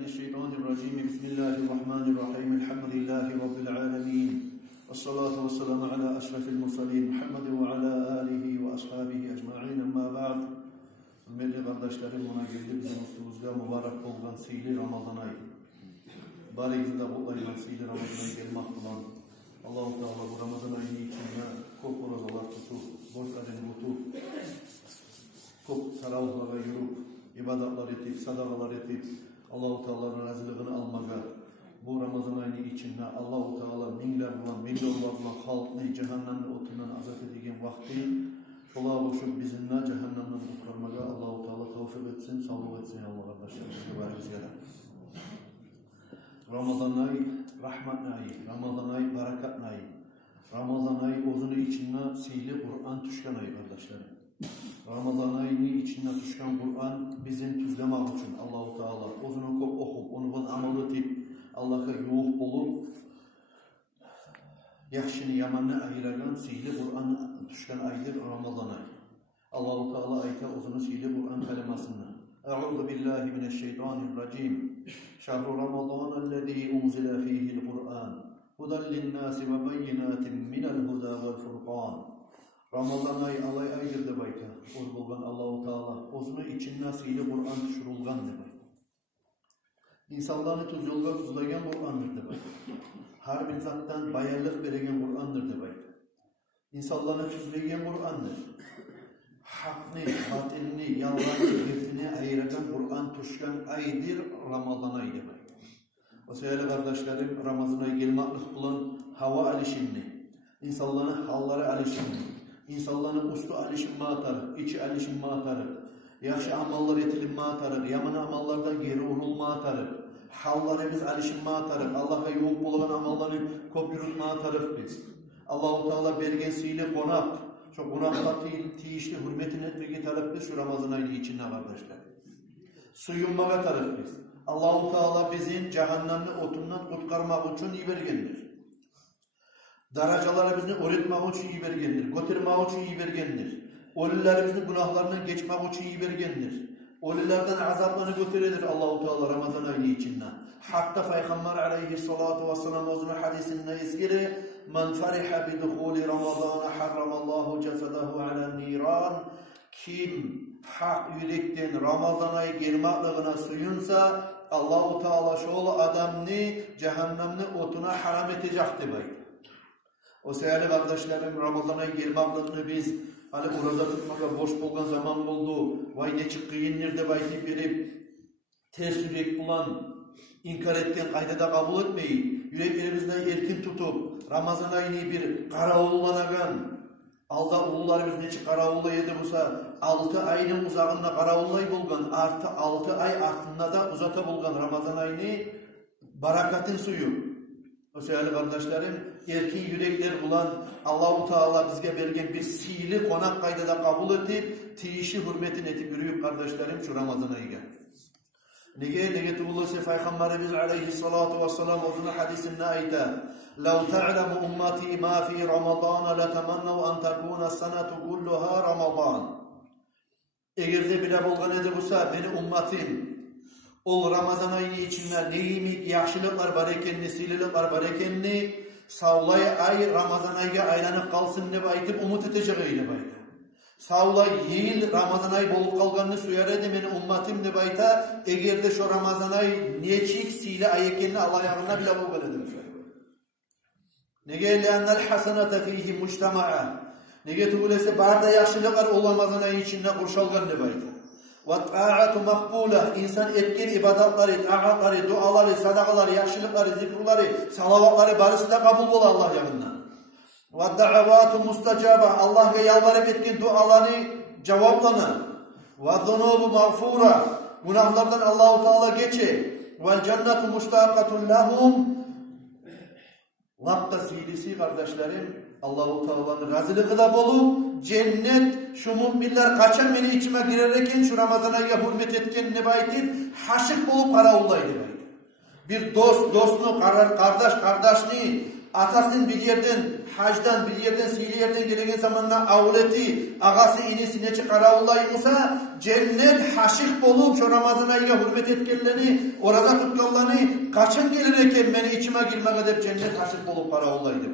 من الشيطان الرجيم بسم الله الرحمن الرحيم الحمد لله رب العالمين والصلاة والسلام على أشرف المرسلين محمد وعلى آله وأصحابه أجمعين أما بعد Hürmetli kardeşlerim, ona geldi bizim üstümüzde mübarek olan sihirli Ramazan ayı. Bareyizde kutlayılan sihirli Ramazan ayı gelmek olan Allah-u Teala bu Ramazan ayı içinde çok orazalar tutup, boş adını tutup, çok taravihlara yürüp, ibadatlar etip, sadakalar etip, Allah-u Teala'nın razılığını almaga, bu Ramazan ayı içinde Allah-u Teala minler bulan, milyonlar bulan halkını cehennemli otundan azat edilen vakti, Ola boşup bizimle cehennemden kurtarmaga Allah-u Teala tevfik etsin, sağlık etsin ya Allah kardeşlerim. Ramazan ayı rahmet ayı, Ramazan ayı barakat ayı, Ramazan ayı özünü içinde sihirli Kur'an düşken ayı kardeşlerim. Ramazan ayının içinde düşken Kur'an bizim tüzlemek için Allah-u Teala özünü kop okup, onu ben amal edip, Allah'a yoğuk bulup, yaxşını yamanını ayıragan sihirli Kur'an düşken aydır Ramazan ayı. Allah-u Teala ayta uzunu sihirli Kur'an kelimasını. Eûzu billahi mineşşeytanirracim. Şahru Ramazan ellezî unzile fîhil Kur'an. Hudan linnâsi ve beyinatin minel huda vel furqan. Ramazan ayı alay aydır de bayta. Oz Allah-u Teala. Uzunu içinde sihirli Kur'an düşürülgan de bayta. İnsanlarını tuz yolga tuzlayan Kur'an'dır de bayta. Her bir zattan bayarlık beregen Kur'an'dır de bayta. İnsanlarını tuzlayan Kur'an'dır. Hakkını, batilini, yalanını, giftini ayıragan Kur'an tuşkan aydır Ramazan ayı de bayta. O sevgili kardeşlerim, Ramazan ayı gelmaklık bulan hava alışımını, insanların halları alışımını, insanların ustu alışımı atarı, içi alışımı atarı, yaxşı amallar etilinme atarı, yaman amallardan geri urulma atarı, halları biz alışınma atarıq, Allah'a yoğuk bulunan amalları kop yürütme atarıq biz. Allah-u Teala bergensiyle konak, şu konakta tiyişli hürmetini etmeye tarık biz şu Ramazan ayı içinde kardeşler. Suyunmağa tarık biz. Allah-u Teala bizim cehennemli otundan kurtarmak için iyi bergendir. Daracaları bizni öğretmek için iyi bergendir. Götürmek için iyi bergendir. Ölülerimizin günahlarından geçmek için iyi bergendir. Ölülerden azaplarını götürüyor Allah-u Teala Ramazan ayı içinden. Hatta Peygamber aleyhissalatu vesselam özünün hadisinde eskiri "Men fariha bi dukhuli Ramazan harramallahu cesedehu ala niran." Kim hak yürekten Ramazan ayı girmaklığına suyunsa Allah-u Teala şoğlu adamını cehennemli otuna haram edecekti baydı. O sevgili kardeşlerim, Ramazan ayı girmaklığını biz hani orada tutmaka boş bulgan zaman buldu. Vay ne çıkkıyınlar da baytip verip ters yürek bulan, inkar ettiğin kaydada kabul etmeyi, yüreklerimizden erkin tutup Ramazan ayını bir karavullanagan, alda ulularımız neçi karavulla yedi bulsa 6 ayının uzağında karavullay bulgan, artı 6 ay altında da uzata bulgan Ramazan ayını barakatın suyu. O sevgili kardeşlerim, erkin yürekler bulan Allah-u Teala bizge bergen bir sihirli konak kaydada kabul edip, tiyişi hürmetin etip yürüyüp kardeşlerim şu Ramazan ayı gel. Nege tuğulursa Peygamberimiz aleyhissalatu vesselam uzun hadisinde ayta لَوْ تَعْلَمُ اُمَّتِي مَا فِي رَمَضَانَ لَتَمَنَّوْ أَنْ تَكُونَ السَّنَةُ كُلُّهَا رَمَضَانَ. Eğer de bile bolgan edi bulsa beni ummatim ol Ramazan ayı içinde neyimik, yaxşılıklar var ekenini, sililiklar var ekenini savlay ay Ramazan ayıga aylanıp kalsın ne baytip umut edeceğiyle bayta. Savlay yıl Ramazan ayı bolup kalganını suyar edi beni ummatim ne bayta. Eğer de şu Ramazan ayı neçik sili ay ekenini Allah yağına bile bolgan edilmiş. Nege le'annel hasenete fihi mujtema'a. Nege tuğulese barda yaxşılıklar o Ramazan ayı içinde kurşalgan ne bayta. وَالْتَاعَةُ مَقْبُولَةِ İnsan etkin ibadatları, taatları, duaları, sadakaları, yaxşılıkları, zikrları, salavatları barısıyla kabul bol Allah yanından. وَالدَّعَوَاتُ مُسْتَجَابَةِ Allah'a yalvarıp etkin dualarını cevaplana. وَالذُّنُوبُ مَغْفُورَةِ Günahlardan Allah-u Teala geçe. وَالْجَنَّةُ مُشْتَاقَةٌ لَهُمْ Vakta silisi kardeşlerim, Allah-u Teala'nın razılığı da bolup, cennet şu müminler kaçan beni içime girerken şu Ramazan ayıya hürmet etken ne baytip, haşık bulup karavullaydı baytip. Bir dost dostunu, kardeş kardeşini Atasının bir yerden, hacdan, bir yerden, sihirli yerden gelegen zamanla avleti, ağası, inisi, neçe karavullayınsa, cennet haşık bolup, şu Ramazan ayına hürmet etkenlerini, orada tutkanlarını, kaçın gelirken beni içime girmek edip cennet haşık bolup karavullaydı.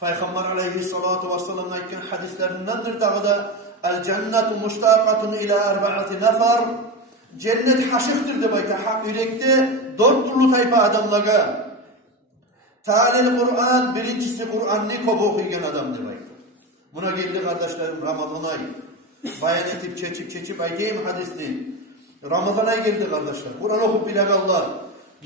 Peygamber aleyhissalatu vesselam'ın aytken hadislerindendir dağıda, el-cennetu muştaqatun ila erba'ati nefer, cennet haşıktır de bayta, hak yürekte 4 türlü tayfa adamlaga. Talil Kur'an, birincisi Kur'an'ni kobu okuygen adam de bayta. Buna geldi kardeşlerim Ramazan ayı. Bayan etip çeçip aytayım hadisini. Ramazan ayı geldi kardeşler. Kur'an okup bilegallar.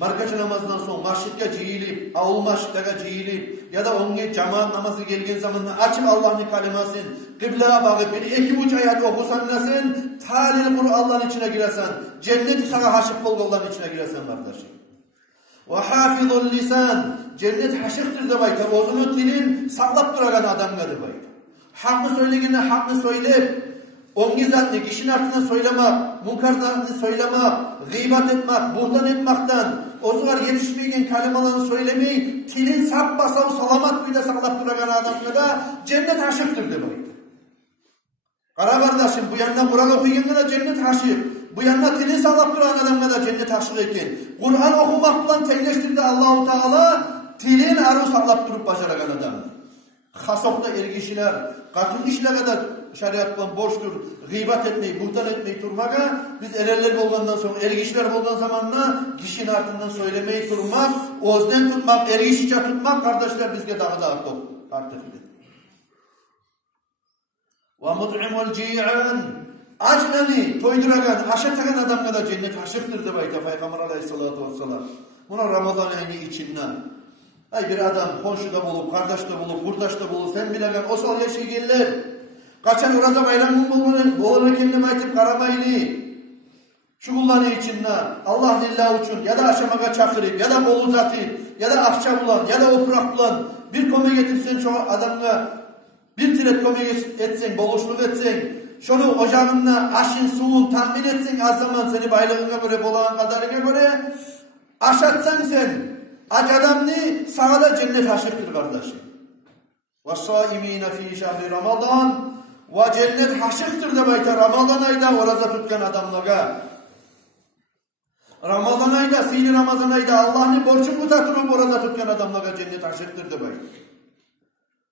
Markaçı namazından sonra masjidga ciyilip, avul masjidga ciyilip ya da onun cemaat namazı gelgen zamanında açıp Allah'ın kalimasını kıbleye bakıp bir 2-3 ayet okusan nesin, talil Kur'an Allah'ın içine giresen, cennet sana haşık bol Allah'ın içine giresen kardeşim. Ve hafizul lisan, cennet haşıktır da baytar, ozunu dilin sağlap duragan adam gadır baytar. Hakkı söylegene hakkı söyleyip, on gizatını kişinin artığını söylemek, munkarlarını söylemek, gıybat etmek, buhtan etmekten, o zaman yetişmeyen kelimalarını söylemeyi, tilin sap basav salamat bile sağlap duragan adamlara cennet haşıktır demek. Kara kardeşim, bu yanına Kur'an okuyunca cennet haşık. Bu yanına tilin sağlap duran adamlara cennet haşık eken. Kur'an okumakla tekleştirdi Allah-u Teala, tilin arı sağlap durup başaragan adamlar. Hasokta ergişiler, katıl işlere de şeriatla borçtur, gıybat etmeyi, buhtan etmeyi durmaga, biz ereller bolgandan sonra, ergişler bolgan zamanla kişinin ardından söylemeyi durmak, ozden tutmak, ergişice tutmak, kardeşler bizge daha da artık. Ve mut'imul ci'an, acnani, toyduragan, aşatagan adamga da cennet haşıktır de bayta Peygamber aleyhissalatu vesselam. Buna Ramazan ayını içinden. Ay bir adam konşuda bulup, kardeşte bulup, burdaşta bulup, sen bilegan o sol yaşı geller. Kaçan uraza bayramın bolunu kendime aytıp karamaylı. Şu kullanı içinden Allah lillah için ya da aşamaga çakırıp, ya da bolu zatıp, ya da akça bulan, ya da opurak bulan bir kome getirsen şu adamla bir tiret kome etsen, boluşluk etsen, şunu ocağınla aşın, suyun tahmin etsen az zaman seni baylığına göre, bolağın kadarına göre aşatsan sen. Ac adamını sana da cennet haşıktır kardeşim. وَالصَّائِم۪ينَ ف۪ي شَهْرِ Ramazan ve cennet haşıktır da bayta Ramazan ayda oraza tutkan adamlara. Ramazan ayda, sihirli Ramazan ayda Allah'ın borcunu tatırıp oraza tutkan adamlara cennet haşıktır da bayta.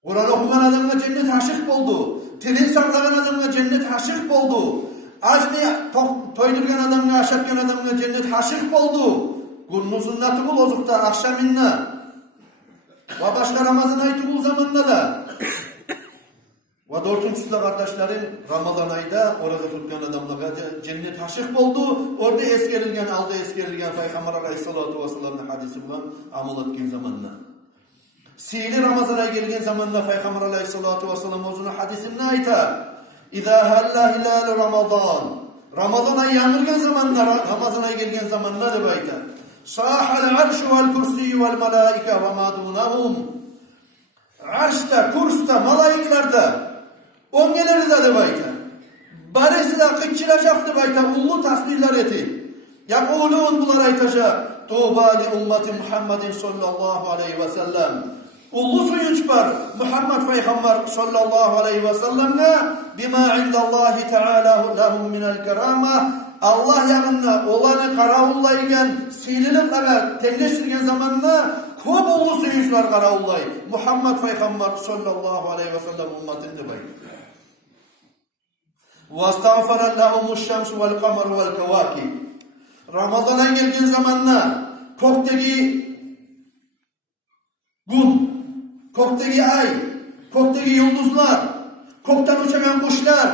Kur'an okuman adamına cennet haşık oldu. Tilin saklayan adamına cennet haşık oldu. Acını toydurgan adamına, aşatgan adamına cennet haşık oldu. Günün sünneti bul ozukta akşamınla. Ve başka Ramazan ayı bul zamanla da. Ve dördüncüsü de kardeşlerim Ramazan ayda orada tutkan adamlara cennet haşık oldu. Orada eskerilgen, aldı eskerilgen Peygamber aleyhissalatu vesselam'ın hadisi bulan amal etken zamanla. Sihirli Ramazan ayı gelgen zamanla Peygamber aleyhissalatu vesselam ozunu hadisinde ayta. İzâ halla hilâlu Ramazan. Ramazan ayı yanırgen zamanla, Ramazan ayı gelgen zamanla da bayta. Sâhal arşu vel kursiyyü vel melâike ve mâ dûnehum. Arşta, kursta, malayiklerde, ongeleri de bayta. Baresi de kıçıracaktı bayta, ullu tasbihler eti. Yakulun bunlar aytacak. Tuğba li ümmeti Muhammedin sallallahu aleyhi ve sellem. Ullu suyunç var Muhammed Peygamber sallallahu aleyhi ve sellem'le bima indallahi teala lahum minel kerama. Allah yanında olanı karavullayken, sihirlilikle tenleştirgen zamanla çok ullu suyunçlar karavullay. Muhammed Peygamber sallallahu aleyhi ve sellem ümmetinde bayır. وَاسْتَغْفَرَ لَهُمُ الشَّمْسُ وَالْقَمَرُ وَالْكَوَاكِبِ. Ramazan'a geldiğin zamanla koktaki gün, koktaki ay, koktaki yıldızlar, koktan uçan kuşlar,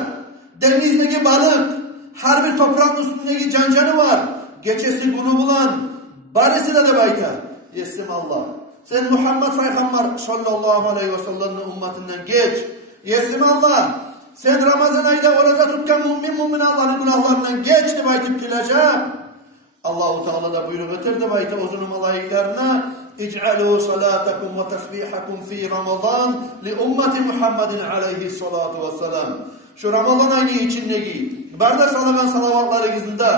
denizdeki balık, her bir toprağın üstündeki cancanı var. Geçesi günü bulan, baresi de bayta. Yesim Allah. Sen Muhammed Peygamber sallallahu aleyhi ve sellem'in ümmetinden geç. Yesim Allah. Sen Ramazan ayda orada tutkan mümin Allah'ın günahlarından geçti baytıp geleceğim. Allah-u Teala da buyruğu getirdi bayta uzun malayiklerine İc'alû salâtekum ve tesbîhakum fî Ramazan li ümmeti Muhammedin aleyhissalâtu vesselam. Şu Ramazan ayı içindeki barda salavan salavatları gizinde,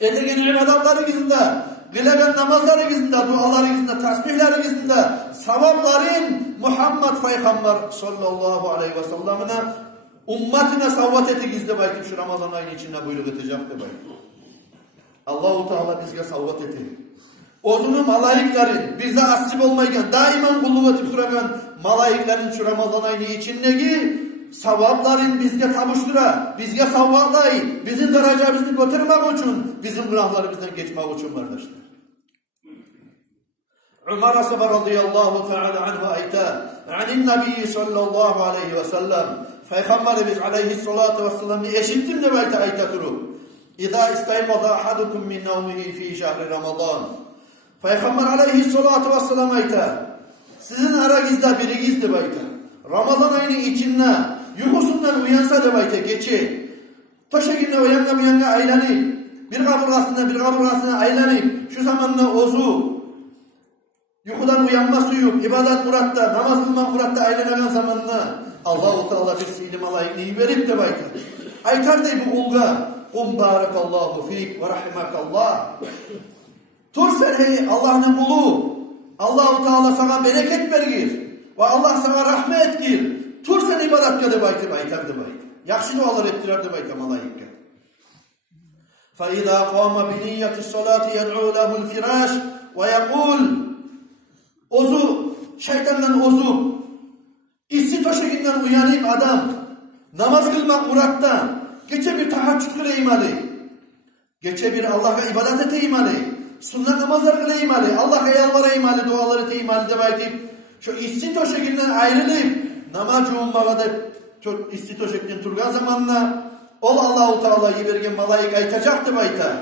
etegen ibadatları gizinde, kılgan namazlarınızda, dualarınızda, tasbihleringizde savapların Muhammed Peygamber sallallahu aleyhi ve sellem'ine ummetine savvat etigizde baytip şu Ramazan ayının içinde buyruk edecekti baytip. Allah-u Teala bizge savvat etin. Ozunu malayiklerin bizde asip olmayken daiman kulluk etip duragan malayiklerin şu Ramazan ayının içindeki savapların bizge tabuştura, bizge savvatlayı, bizim derecemizni götürmek için, bizim günahlarımızdan geçmek için kardeşler. Ömer Asaba radıyallahu teala anhu ayta, anin Nebi sallallahu aleyhi ve sellem, Peygamberimiz aleyhissalatu vesselam'ı eşittim de bayta ayta durup, İza istaymaza ahadukum min nevmihi fi şahri Ramazan. Peygamber aleyhissalatu vesselam ayta, sizin aranızda birigizdi bayta, Ramazan ayının içinde yuhusundan uyansa da bayta geçi, toşekinle uyanla aylanıp, bir kaburgasına aylanıp, şu zamanla ozu, yuhudan uyanma suyu, ibadet muratta, namaz kılmak muratta aylanan zamanla, Allah-u Teala bir sihli malayikliği verip de bayta, aytar dey bu ulga, kum barakallahu fik ve rahimakallah. Tur sen hey Allah'ın kulu, Allah-u Teala sana bereket vergir ve Allah sana rahmet gir. Tur sen ibadet gede baytı baytar de baytı. Yakşı dualar ettiler de baytı malaikler. فَاِذَا قَامَ بِنِيَّةِ الصَّلَاةِ يَدْعُوا لَهُ الْفِرَاشِ وَيَقُولُ Ozu, şeytandan ozu, issi toşekinden uyanıp adam, namaz kılmak muratta, gece bir tahaccüd kılayım ali, gece bir Allah'a ibadet edeyim ali, sünnet namazlar kılayım ali, Allah'a yalvarayım ali, duaları edeyim ali demek şu issi toşekinden ayrılıp, namaz olmağa da issi toşekinden turgan zamanla, ol Allah-u Teala'yı bergen malayik aytacaktı bayta,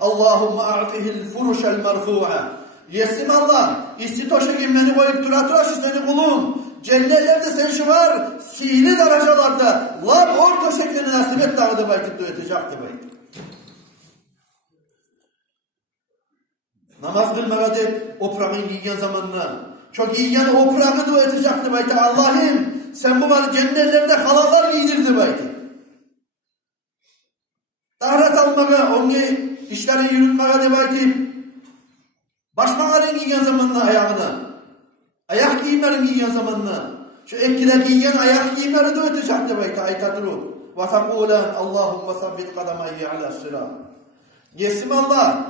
Allahümme a'tihil furuşel marfu'a, yesim Allah, issi toşekin beni koyup tura şu seni kulum, cennetlerde sen şu var, sihirli derecelarda, lab or toşeklerini nasip et dağıda baytıp dövecekti baytıp. Namaz kılmağa deyip, oprağın giyen zamanına, çok giyen oprağı dövecekti baytıp. Allah'ım, sen bu var cennetlerde halallar giydirdi baytıp. Tahret almağa, onu işlerin yürütmeğe de baytıp, başmağların giyen zamanına ayağına, ayak giyimlerin giyen zamanına, şu etkile giyen ayak giyimleri de ötecekti bayta aytaturu. وَتَقُولَنْ اللّٰهُمَّ ثَبِّتْ قَدَمَيْهِ عَلَى الصِّرَاطِ Yesim Allah,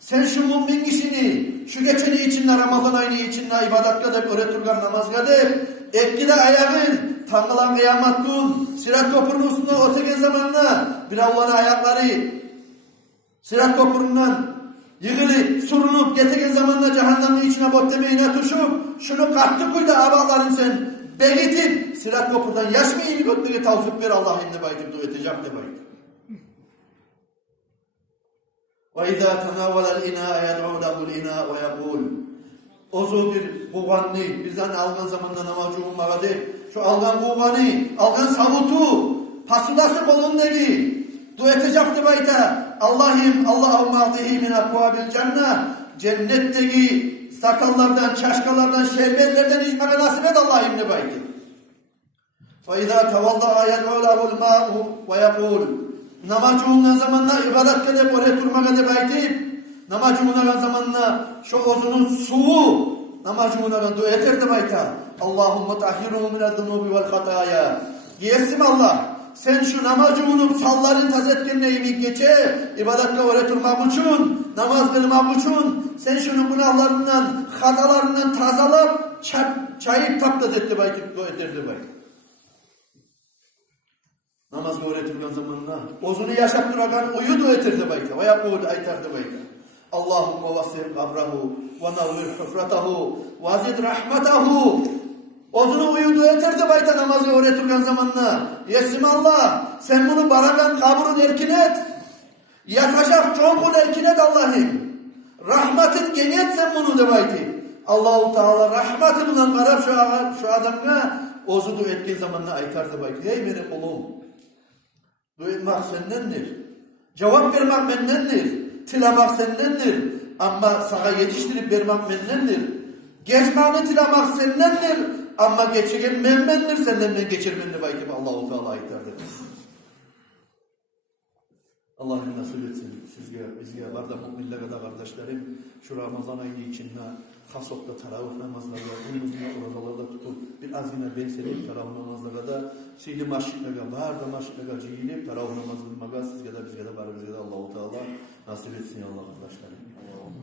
sen şu mümin kişini, şu geçeni içinde, Ramazan ayını içinde ibadet kadar öğretirken namaz kadar, etkile ayağın, tanrılan kıyamettun, sirat köprünün üstüne ötegen zamanına, bir Allah'ın ayakları, sirat köpründen, yığılıp, surunup, getegen zamanla cehennemin içine bottemeğine tuşup, şunu kattı kuyda abaların sen begitip, sirat köprüden yaşmayı götürü tavfik ver Allah'ın baytıp duetecek de baytıp. وَاِذَا تَنَاوَلَ الْاِنَاءَ يَدْعُونَهُ الْاِنَاءَ وَيَقُولُ Ozu bir buğanlı, bizden algan zamanla namazcı olmağa değil, şu algan buğanı, algan savutu, pasulası kolundaki, duetecekti bayta, Allahümme atihi min akvabil cennet, cennetteki sakallardan, çaşkalardan, şerbetlerden içmeye nasip et Allah'ım ne baytı. فَاِذَا تَوَضَّعَ يَدْعُوا لَهُ الْمَاءُ وَيَقُولُ Namazcı olunan zamanla ibadet edip oraya durmak edip baytı, namazcı olunan zamanla şu ozunun suğu, namazcı olunan dua eterdi bayta. Allahümme tahhiruhu minel-zunubi vel-hataya. Yesim Allah. Sen şu namazcı olup salların tazetkenliğini geçe, ibadetle öğretilmek için, namaz kılmak için, sen şunu günahlarından, hatalarından tazalap, çayıp taptaz etti baytıp, eterdi baytıp. Namaz öğretilgen zamanla, ozunu yaşattıragan uyudu eterdi baytıp, ayakul aytardı baytıp. Allahümme vasir kabrahu, ve navir hufratahu, ve azid rahmatahu. Ozunu uyudu eterdi bayta namazı öğretirken zamanla. Yesim Allah, sen bunu baragan kaburun erkin et. Yatacak çoğun erkin et Allah'ım. Rahmetin genet sen bunu de bayti. Allah-u Teala rahmetinden karab şu adamına ozudu ettiği zamanla aytardı bayti. Ey benim kulum, duymak sendendir. Cevap vermek bendendir. Tilamak sendendir. Ama sana yetiştirip vermek bendendir. Geçmağını tilamak sendendir. Ama geçirgen memmendir senden geçirmenli baytip Allah-u Teala aytardı. Allah'ım nasip etsin sizge, bizge, barda müminlere de kardeşlerim, şu Ramazan ayı içinde hasokta taravih namazları, umuzuna oralarda tutup, biraz yine benseleyip taravih namazları da, sihli maşriklere, barda maşriklere cihilip, taravih namazı bilmega, sizge de bizge de bari bizge de Allah-u Teala nasip etsin Allah kardeşlerim.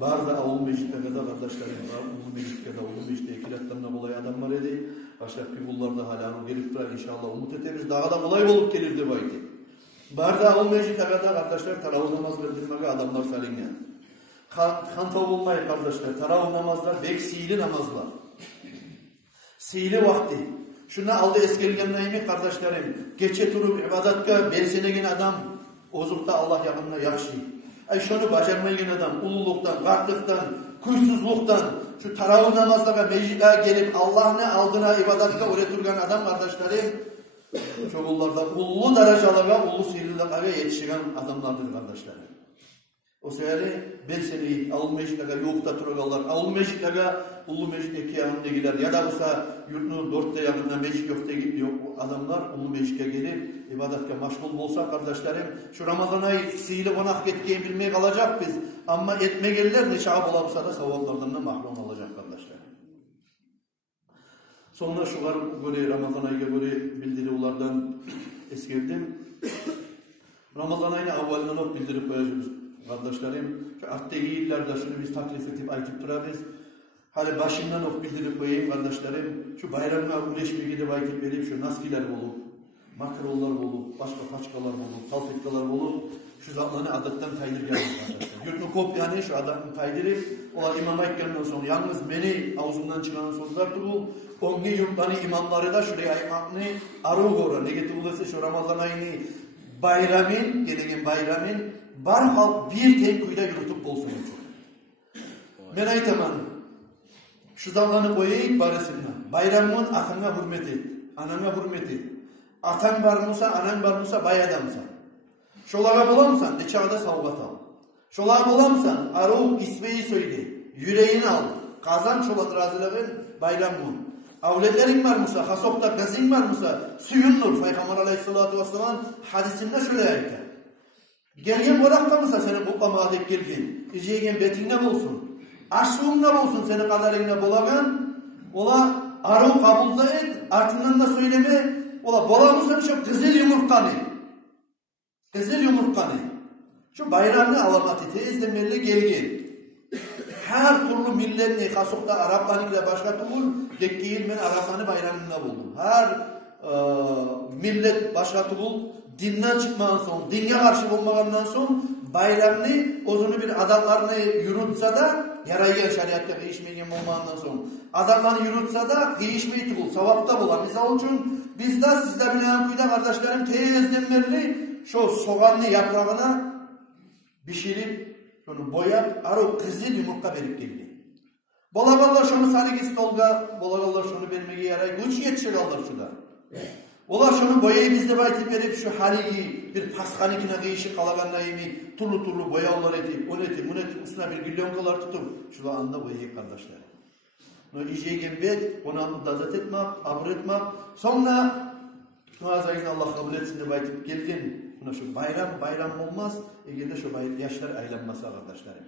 Barda avul meclitlere de kardeşlerim var, ulu meclitlere de, ulu meclitlere kiratlarına kolay adamlar edi, başka pibullarda hala gelip durar inşallah, umut etemiz, daha da kolay olup gelirdi baydı. Barda avul meclitlere de kardeşler, taravih namaz bildirmege adamlar salinge. Hanta olmayı kardeşler, taravih namazlar, bek sihirli namazlar. Sihirli vakti. Şuna aldı eskelgenleyimi kardeşlerim. Geçe turup ibadatka belsenegen adam, ozukta Allah yakınına yakşı. Şunu bacarmayın adam, ululuktan, kartlıktan, kuysuzluktan, şu taravih namazlara, meclide gelip Allah'ın aldığına ibadatka öğretirgen adam kardeşlerim, çoğullarda ulu derecelerine, ulu sihirlilere yetişen adamlardır kardeşlerim. O sebeple ben seni avul meclitlere yokta turagalar, avul meclitlere ulu meclitteki yanındakiler ya da olsa yurtun dörtte yakında meclit yok adamlar ulu meclitte gelip ibadetle maşgul olsa kardeşlerim şu Ramazan ayı sihirli konak etkeyi bilmeye kalacak biz ama etmegeller ne şahap olamsa da savaplardan da mahrum olacak kardeşlerim. Sonra şu var böyle Ramazan ayıga böyle bildiriyorlardan eskerdim. Ramazan ayını avvalından bildirip koyacağız. Kardeşlerim, şu arttaki illerde şunu biz taklif edip aytıp durarız. Hali başından ok bildirip koyayım kardeşlerim. Şu bayramına güneşme gidip aytıp verip şu naskiler olup, makrollar olup, başka paçkalar olup, salfetkalar olup, şu zatlarını adattan taydır gelmiş arkadaşlar. Yurtlu kop yani şu adatını taydırıp, ola imam ayıklarından sonra yalnız beni ağzımdan çıkan sözler tuğul, ongi yurtlarını imamları da şuraya ayıkmakını arıgora, ne getirulursa şu Ramazan ayını bayramın, gelegen bayramın, bar halk bir tek kuyuda yürütüp olsun için. Ben aytamam. Şu zamanı koyayım barısına. Bayramın atana hürmet et. Anana hürmet et. Atan var mısa, anan var mısa, bay adamsan. Şolağa bulamsan, de çağda savgat al. Şolağa bulamsan, arı ismeyi söyle. Yüreğini al. Kazan şolan razılığın bayramın. Avletlerin var mısa, hasokta gazin var mısa, suyundur. Peygamber aleyhissalatu vesselam hadisinde şöyle ayet. Gelgen borakta mısa seni buklama dek gelgin. İzleygen betinde olsun. Aşığında olsun seni kadarına bolagan. Ola arı kabulda et. Artından da söyleme. Ola bolamızın şu kızıl yumurtkanı. Kızıl yumurtkanı. Şu bayramını alamat ete izlemeli gelgin. Her türlü milletini kasokta Araplarıyla başka türlü dekkiyin ben Araplarını bayramında buldum. Her millet başka türlü dinden çıkmadan sonra, dinle karşı olmadan sonra bayramını, ozunu bir adamlarını yürütse de yaraygen şeriatta değişmeyen olmadan sonra adamlarını yürütse de değişmeyi tıkıl, savapta bulan. Misal için biz de sizde bilen kuyda kardeşlerim tezden beri şu soğanlı yaprağına pişirip, şunu boyap, arı kızıl yumurta verip geldi. Bolagallar şunu sarı stolga, bolagallar şunu vermeye yaray, güç yetişir alır şurada. Olar şunu boyayı bizde baytip verip şu haligi bir paskanikine değişik kalaganla yemi turlu boyalar edip, onu etip, üstüne bir gülyonkalar tutup, şurada anda boyayı kardeşler. No iceygen bet, ona mutazat etmek, abur etmek, sonra Tuğazayın Allah kabul etsin de baytip geldin. Buna şu bayram olmaz, egede şu yaşlar aylanması kardeşlerim.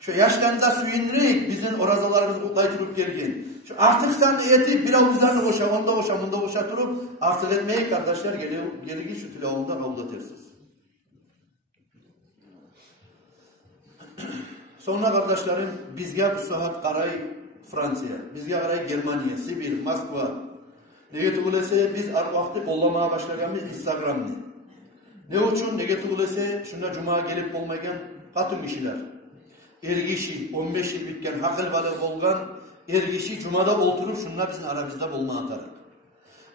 Şu yaşlarında suyunruyuk, bizim orazalarımızı kutlaytırıp gelgen. Şu artık sen etip bir avuzlarını koşa, onda koşa, bunda koşa turup artık etmeyi kardeşler geligi şu pilavında kavlatırsınız. Sonra kardeşlerim bizge bu saat qaray Fransiya, bizge qaray Germaniya, Sibir, Moskva. Nege tuğulese biz vakti kollamaya başlayanımız Instagram'ni. Ne için nege tuğulese şunda cuma gelip olmayan hatun kişiler. Ergişi 15 yıl bitken hakıl balığı olgan ergişi cumada oturup şunlar bizim aramızda bulma atar.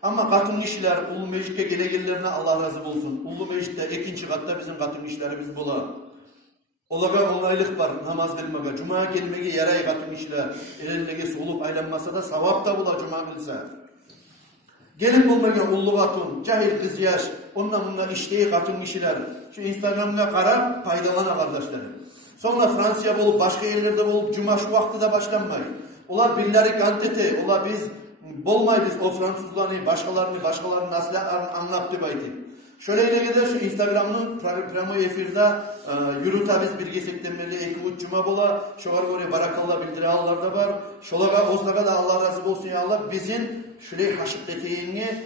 Ama katın kişiler ulu meclitte gelegellerine Allah razı olsun. Ulu meclitte ikinci katta bizim katın kişilerimiz bular. Olaga olaylık var namaz kılmaga. Cuma gelmege yaray katın kişiler. Elindeki solup aylanmasa da savap da bular cuma kılsa. Gelip olmayan ulu katın, cahil kız yaş, onunla bununla işteyi katın kişiler. Şu Instagram'da karar faydalana kardeşlerim. Sonra Fransiya olup, başka yerlerde olup, cuma şu vakti de başlanmayın. Olar birileri kantete, olar biz bolmayız o Fransızlarını, başkalarını nasıl anlattı baydı. Şöyle gider şu Instagram'ın programı efirde yürüta biz birge septemberli 2-3 cuma bola. Şolar göre barakallah bildire Allah da var. Şolaga bozlaga da Allah razı olsun ya Allah. Bizim şuraya haşık eteğini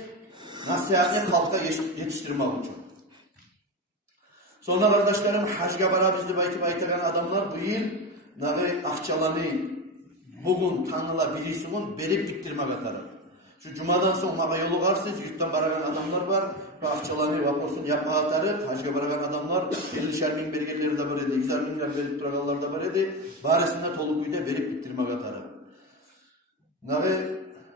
nasihatini halka yetiştirmek için. Sonra kardeşlerim hacga bara bizde baytıgan adamlar bu yıl nağı akçalanı bugün tanıla bilisinin berip diktirmek atarı. Şu cumadan sonra mağa yolu varsınız, yurttan baragan adamlar var. Akçalanı vaporsun yapma atarı, hacga baragan adamlar 50'şer bin bergerleri de var edi, 100'er binler berip duraganlar da var edi. Barisinde toluk uyda berip diktirmek atarı. Nağı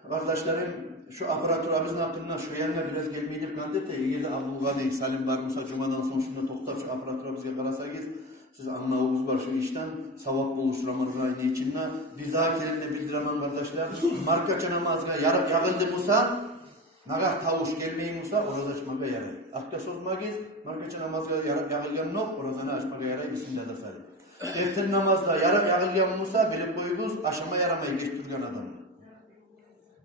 kardeşlerim şu aparaturabızın hakkında şu yanına biraz gelmeyip kandete, eğer de Abdülkadir Salim var mısa cumadan sonra şunda toktap şu aparaturabızga karasagiz, siz anlavuz var şu işten, savap buluşturaman rayını içinde. Bir daha kelimle bildiremen kardeşler, markaça namazga yarıp yağıldı musa, nagar tavuş gelmeyi musa, orada açmaga yaray. Akta sozmagiz, markaça namazga yarıp yağılgan nok, orada açmaga yaray, bismillah da salim. Erten namazda yarıp yağılgan musa, belip koyuguz, aşama yaramayı geçtirgen adam.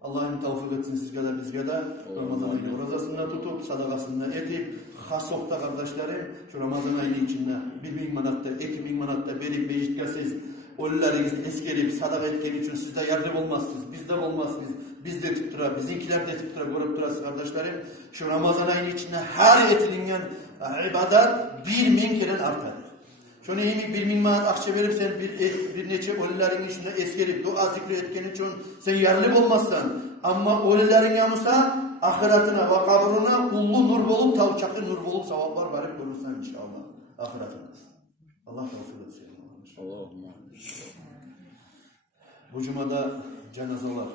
Allah'ım tavfik etsin sizge de bizge de Ramazan ayını orazasında tutup sadakasında etip hasokta kardeşlerim şu Ramazan ayını içinde 1.000 manatta 2.000 manatta verip mecitgesiz ölülerinizi eskerip sadaka etken için sizde yardım olmazsınız, bizde olmazsınız, biz de tuttura, bizinkiler de tuttura görüp durasız kardeşlerim şu Ramazan ayını içinde her etilinden ibadat 1.000 kere artar. Şunu iyi 1.000 manat akça verirsen bir neçe ölülerin içinde eskerip dua zikri etken için sen yardım olmazsan ama ölülerin yanısa ahiretine ve kabrına kullu nur bolup tavçaklı nur bolup savaplar varıp görürsen inşallah ahiretine. Allah tavsiye etsin. Bu cumada cenazeler